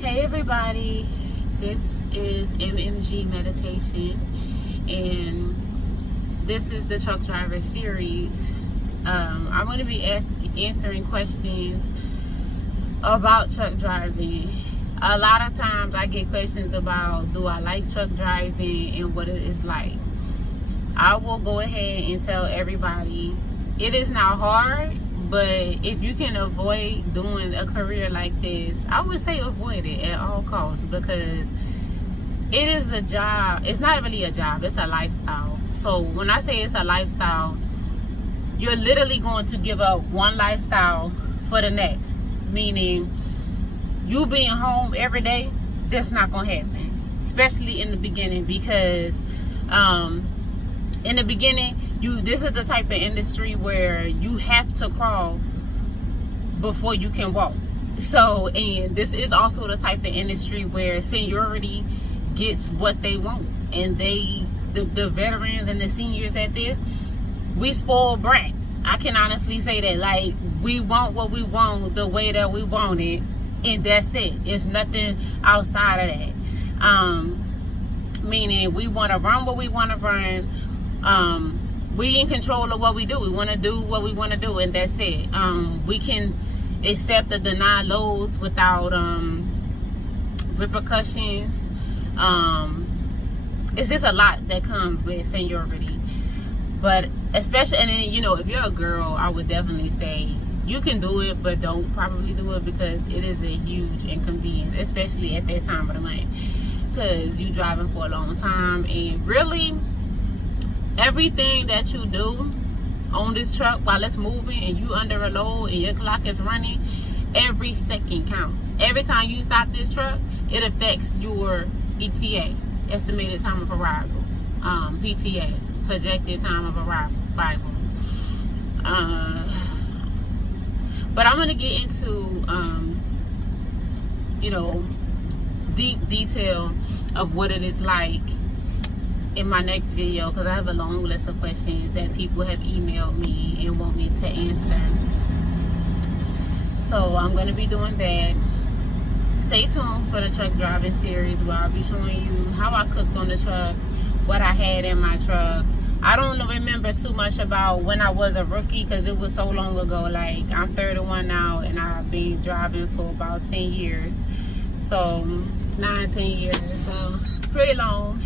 Hey everybody, this is MMG Meditation, and this is the truck driver series. I'm going to be answering questions about truck driving. A lot of times I get questions about, do I like truck driving and what it is like. I will go ahead and tell everybody it is not hard, but if you can avoid doing a career like this, I would say avoid it at all costs, because it is a job. It's not really a job, it's a lifestyle. So when I say it's a lifestyle, you're literally going to give up one lifestyle for the next. Meaning, you being home every day, that's not going to happen. Especially in the beginning, because in the beginning, this is the type of industry where you have to crawl before you can walk. So, and this is also the type of industry where seniority gets what they want, and the veterans and the seniors at this, we spoiled brats. I can honestly say that, like, we want what we want the way that we want it, and that's it. It's nothing outside of that. Meaning, we want to run what we want to run. We in control of what we do. We want to do what we want to do, and that's it. We can accept or deny loads without repercussions. It's just a lot that comes with seniority. But especially, and then, you know, if you're a girl, I would definitely say you can do it, but don't probably do it, because it is a huge inconvenience, especially at that time of the month, because you driving for a long time, and really everything that you do on this truck while it's moving and you under a load and your clock is running, every second counts. Every time you stop this truck, it affects your ETA, estimated time of arrival, PTA, projected time of arrival. But I'm going to get into you know, deep detail of what it is like in my next video, because I have a long list of questions that people have emailed me and want me to answer. So I'm going to be doing that. Stay tuned for the truck driving series, where I'll be showing you how I cooked on the truck, what I had in my truck. I don't remember too much about when I was a rookie, because it was so long ago. Like, I'm 31 now, and I've been driving for about 10 years. So 9-10 years, so pretty long.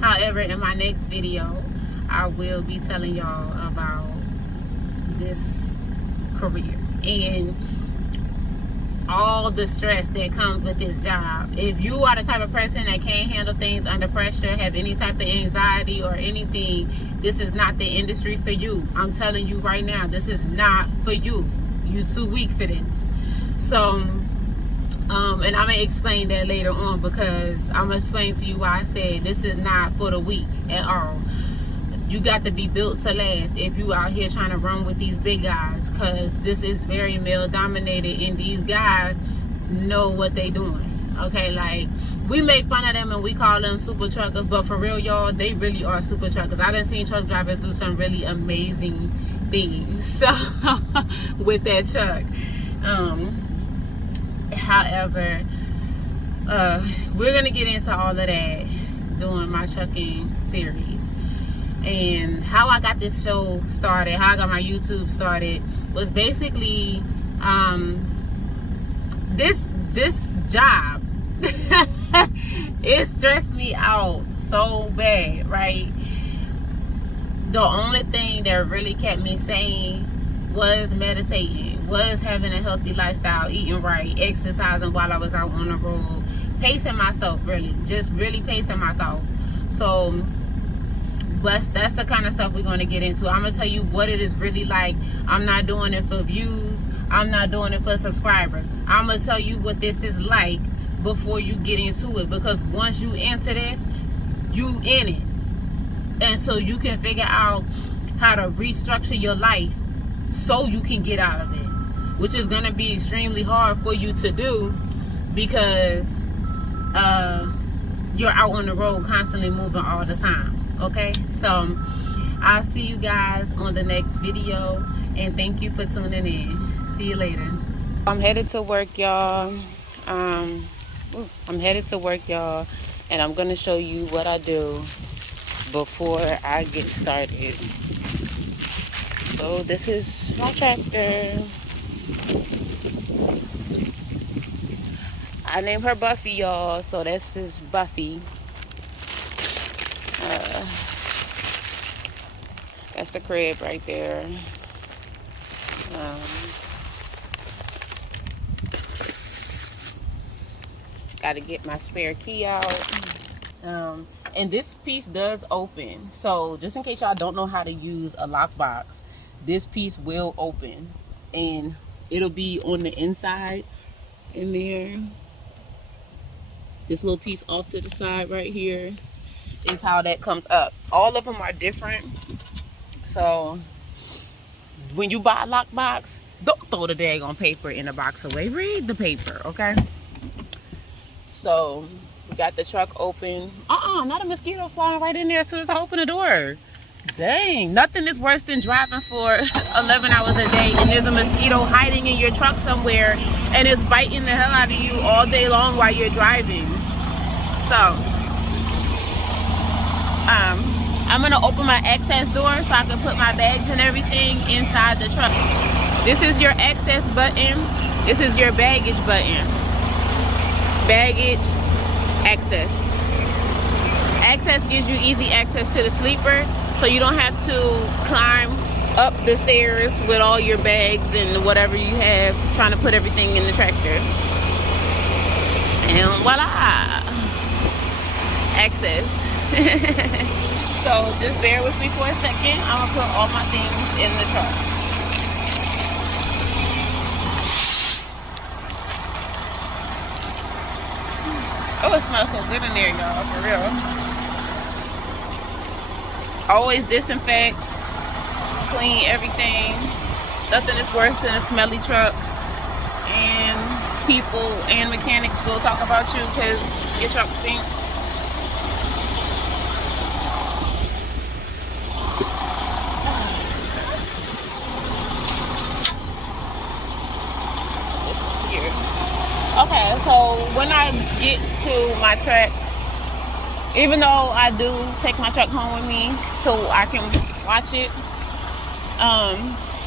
However, in my next video, I will be telling y'all about this career and all the stress that comes with this job. If you are the type of person that can't handle things under pressure, have any type of anxiety or anything, this is not the industry for you. I'm telling you right now, this is not for you. You're too weak for this. So and I'm going to explain that later on, because I'm going to explain to you why I said this is not for the weak at all. You got to be built to last if you out here trying to run with these big guys, because this is very male dominated, and these guys know what they doing. Okay, like, we make fun of them and we call them super truckers, but for real, y'all, they really are super truckers. I done seen truck drivers do some really amazing things so with that truck. However, we're gonna get into all of that during my trucking series. And how I got this show started, how I got my YouTube started, was basically this job. It stressed me out so bad, right? The only thing that really kept me sane was meditating, was having a healthy lifestyle, eating right, exercising while I was out on the road, pacing myself, just really pacing myself. So that's the kind of stuff we're going to get into. I'm going to tell you what it is really like. I'm not doing it for views. I'm not doing it for subscribers. I'm going to tell you what this is like before you get into it, because once you enter this, you in it. And so you can figure out how to restructure your life so you can get out of it, which is going to be extremely hard for you to do, because you're out on the road constantly moving all the time. Okay, so I'll see you guys on the next video, and thank you for tuning in. See you later. I'm headed to work, y'all. I'm headed to work, y'all, and I'm gonna show you what I do before I get started. So this is my tractor. I named her Buffy, y'all, so this is Buffy. That's the crib right there. Got to get my spare key out. And this piece does open. So just in case y'all don't know how to use a lockbox, this piece will open. And it'll be on the inside in there. This little piece off to the side right here is how that comes up. All of them are different. So when you buy a lockbox, don't throw the daggone paper in the box away. Read the paper, okay? So we got the truck open. Not a mosquito flying right in there as soon as I open the door. Dang, nothing is worse than driving for 11 hours a day and there's a mosquito hiding in your truck somewhere and it's biting the hell out of you all day long while you're driving. So I'm gonna open my access door so I can put my bags and everything inside the truck. This is your access button. This is your baggage button. Baggage, access. Access gives you easy access to the sleeper, so you don't have to climb up the stairs with all your bags and whatever you have, trying to put everything in the tractor. And voila, access. So just bear with me for a second. I'm gonna put all my things in the truck. Oh, it smells so good in there, y'all, for real. Always disinfect, clean everything. Nothing is worse than a smelly truck. And people and mechanics will talk about you because your truck stinks. Okay, so when I get to my truck, even though I do take my truck home with me so I can watch it,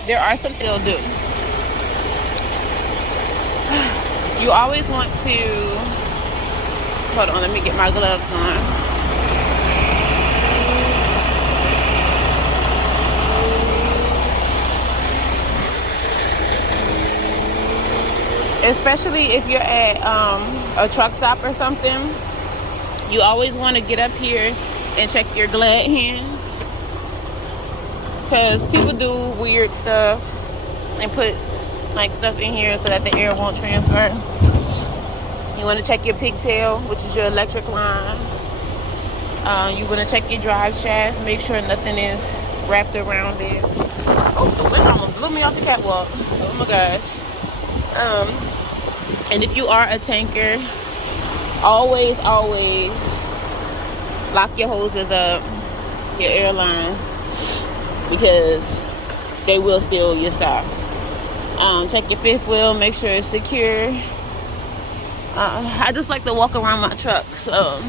there are some they'll do. You always want to, hold on, let me get my gloves on. Especially if you're at a truck stop or something, you always want to get up here and check your glad hands, because people do weird stuff and put like stuff in here so that the air won't transfer. You want to check your pigtail, which is your electric line. You want to check your drive shaft, make sure nothing is wrapped around it. Oh, the wind almost blew me off the catwalk. Oh my gosh. And if you are a tanker, always lock your hoses up, your airline, because they will steal your stuff. Check your fifth wheel, make sure it's secure. I just like to walk around my truck, so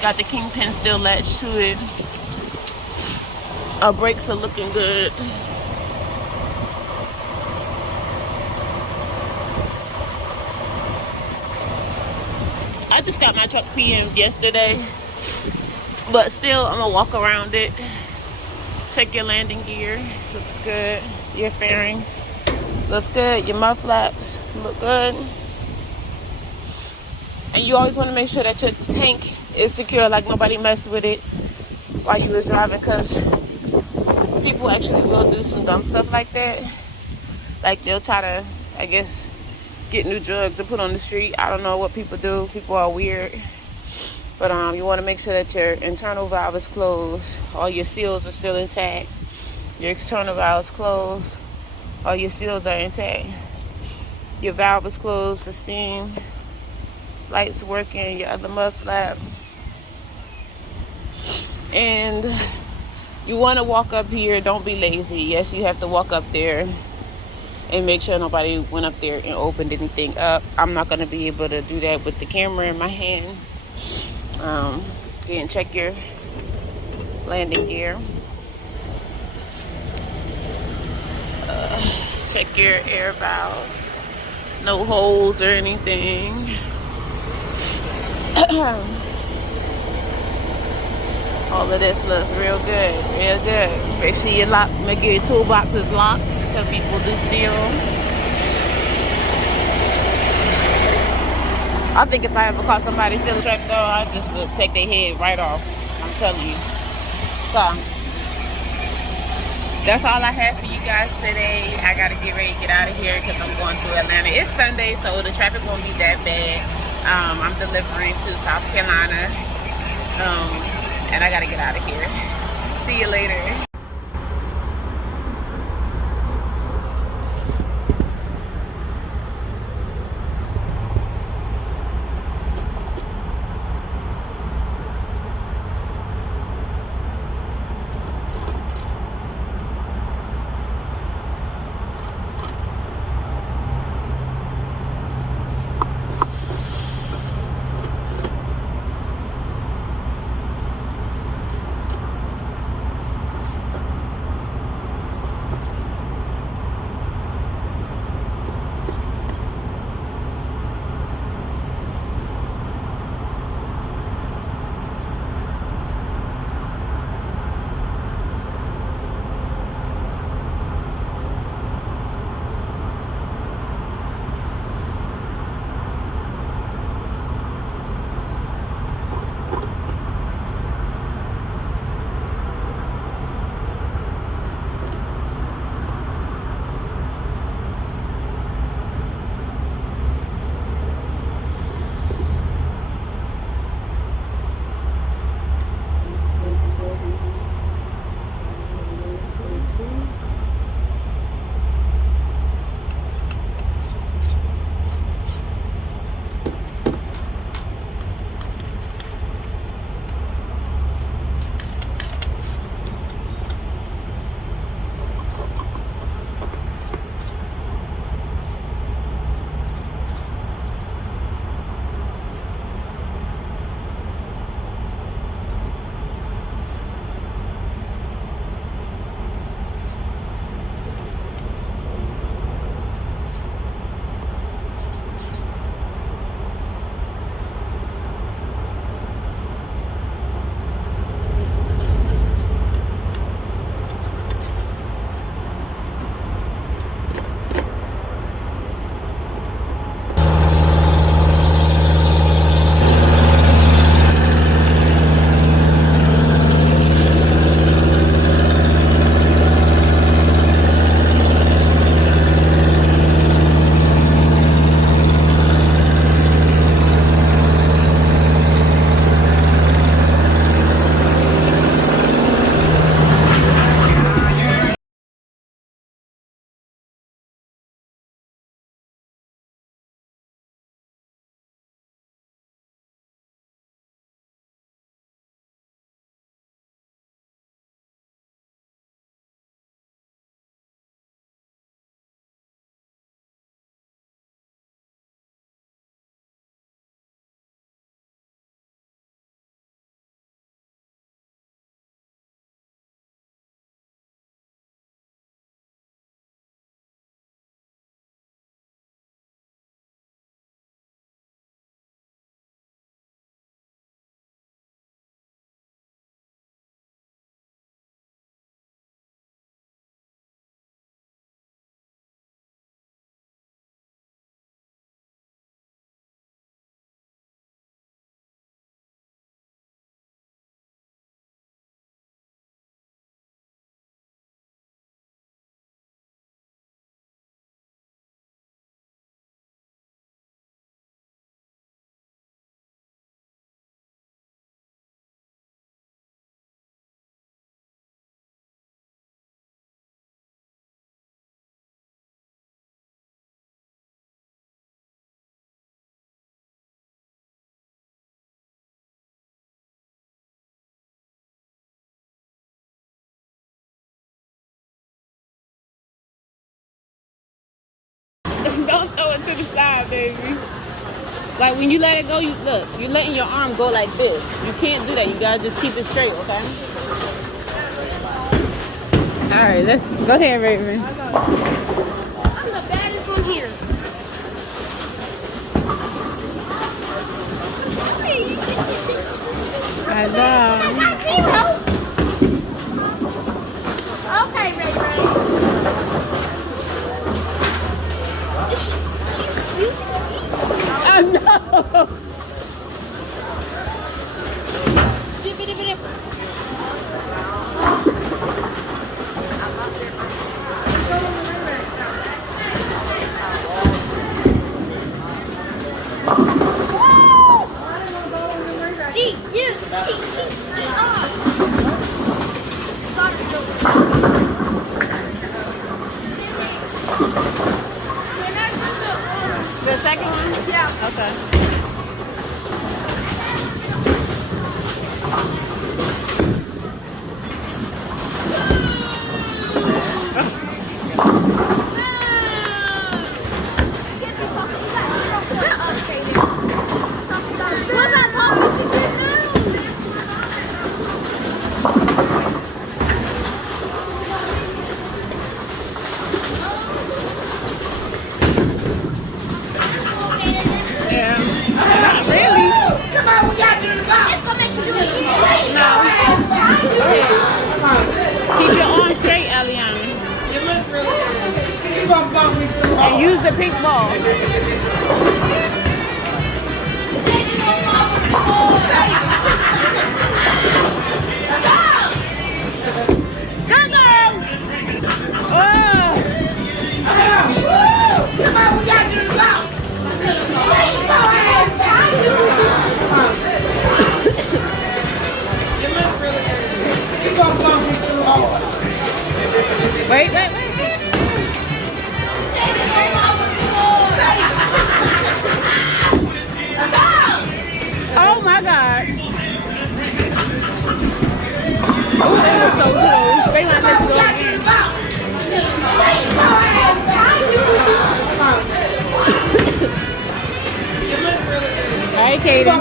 got the kingpin still latched to it. Our brakes are looking good. I just got my truck PM'd yesterday, but still I'm gonna walk around it. Check your landing gear, looks good. Your fairings, looks good. Your mud flaps look good. And you always want to make sure that your tank is secure, like nobody messed with it while you was driving, because people actually will do some dumb stuff like that. Like they'll try to, I guess, get new drugs to put on the street. I don't know what people do. People are weird. But you want to make sure that your internal valve is closed. All your seals are still intact. Your external valve is closed. All your seals are intact. Your valve is closed for steam. Lights working. Your other mud flap. And you want to walk up here. Don't be lazy. Yes, you have to walk up there. and make sure nobody went up there and opened anything up. I'm not going to be able to do that with the camera in my hand. Again, check your landing gear. Check your air valves. No holes or anything. All of this looks real good, real good. Make sure you make your toolbox is locked, because people do steal them. I think if I ever caught somebody stealing a truck though, I just would take their head right off. I'm telling you. So that's all I have for you guys today. I gotta get ready to get out of here because I'm going through Atlanta. It's Sunday, so the traffic won't be that bad. I'm delivering to South Carolina. And I gotta get out of here. See you later. Don't throw it to the side, baby. Like when you let it go, you're letting your arm go like this. You can't do that. You gotta just keep it straight, okay? All right, let's go ahead, Raven. I'm the baddest one here. I know. Okay, Raven. She's using the piece. I know. The second one? Yeah. Okay. What's that talking to you now? Yeah. Not really. Come on, we got to do it. It's gonna make you do it too. No. Go ahead. Keep your arm straight, Eliana. And use the pink ball. Go, girl! Oh! Come on, we got to do it. Wait. Oh my God. Oh, that was so close. They might let you go again. All right, Kaden.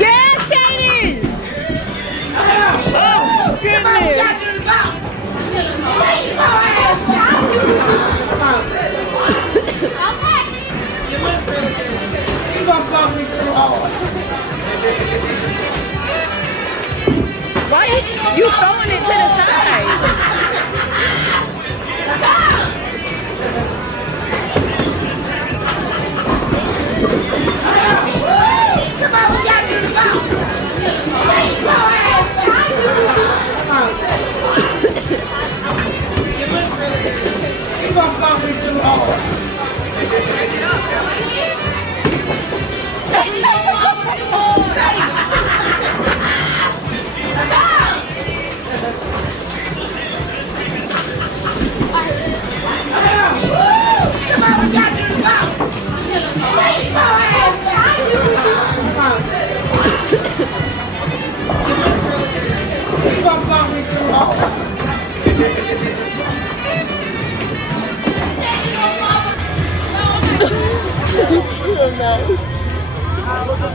Yes, Kaden! Oh, goodness. Why you throwing it to the side?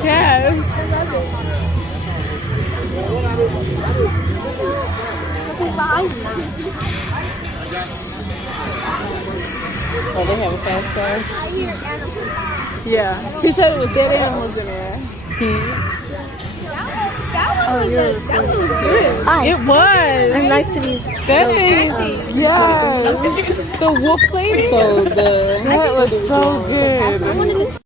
Yes. Oh, they have a fast car? Yeah. She said it was dead animals in there. That was good. Hi. It was. I'm nice to meet you. That is, yes. The wolf played so good. That was so good.